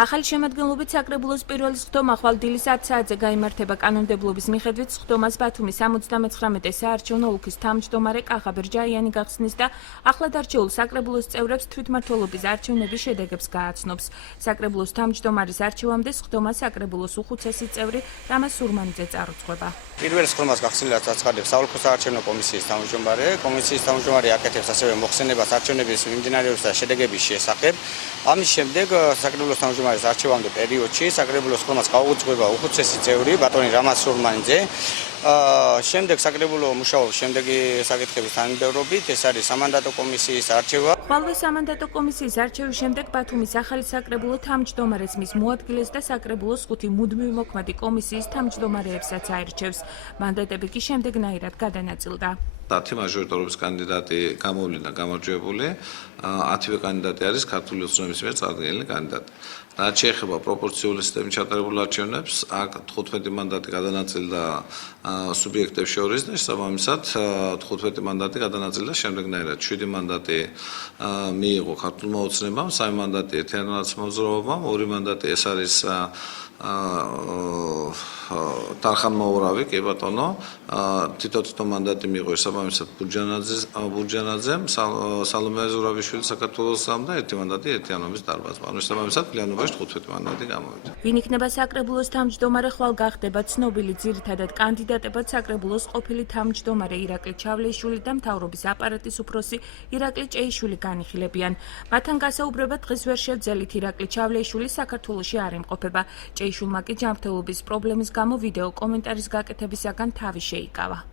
ახალი შემადგენლობით საკრებულოს პირველი სხდომა ხვალ დილის 10 საათზე გაიმართება. კანონმდებლობის მიხედვით სხდომას ბათუმის 79 საარჩევნო ოლქის თავმჯდომარე კახა ბერჯაიანი გახსნის და ახლად არჩეულ საკრებულოს წევრებს თვითმმართველობის არჩევნების შედეგებს გააცნობს. საკრებულოს თავმჯდომარის არჩევამდე სხდომას საკრებულოს უხუცესი წევრი რამაზ სურმანიძე წარუძღვება. პირველ სხდომას გახსნილად აცხადებს საოლქო საარჩევნო კომისიის თავმჯდომარე. კომისიის თავმჯდომარე აკეთებს ასევე მოხსენებას არჩევნების მიმდინარეობის და შედეგების შესახებ. ამის შემდეგ საკრებულოს თავმჯდომარის არჩევამდე პერიოდში საკრებულოს სხდომას გაუძღვება უხუცესი წევრი ბატონი რამაზ სურმანიძე. შემდეგ საკრებულო მუშაობს შემდეგი საკითხების თანმიმდევრობით, ეს არის სამანდატო კომისიის არჩევა. ხვალვე სამანდატო კომისიის არჩევის შემდეგ ბათუმის ახალი საკრებულო თავმჯდომარეს მის მოადგილეს და საკრებულოს 5 მუდმივი მოქმედი კომისიის თავმჯდომარეებსაც აირჩევს. მანდატები კი შემდეგნაირად გადანაწილდა. 10 მაჟორიტარობის კანდიდატი გამოვლინდა გამარჯვებული, 10-ვე კანდიდატი არის ქართული ოცნების მიერ წარდგენილი კანდიდატი. რაც შეეხება პროპორციული სისტემით ჩატარებულ არჩევნებს, აქ 15 მანდატი გადანაწილდა სუბიექტებს შორის და შესაბამისად 15 მანდატი გადანაწილდა შემდეგნაირად 7 მანდატი მიიღო ქართულმა ოცნებამ, 3 მანდატი ერთიანად მოძრაობამ, 2 მანდატი ეს არის თანხამოურავი, კი ბატონო, თითო მანდატი მიიღო შესაბამისად ბურჯანაძემ, სალომე ზურაბიშვილის საქართველოსამ და 1 მანდატი ერთიანობის დარბაზმა. შესაბამისად პლენობაში 15 მანდატი გამოვიდა. ვინ იქნება საკრებულოს თავმჯდომარე ხვალ გახდება ცნობილი ძირითადად კანდიდატებად საკრებულოს ყოფილი თავმჯდომარე ირაკლი ჩავლეიშვილი და მთავრობის აპარატის უფროსი ირაკლი ჭეიშვილი განიხილებიან. მათთან გასაუბრება დღეს ვერ შეძელით. ირაკლი ჩავლეიშვილი საქართველოში არ იმყოფება. ჭეიშვილმა კი ჯანმრთელობის პრობლემის გამო ვიდეო კომენტარის გაკეთებისაგან თავი შეიკავა.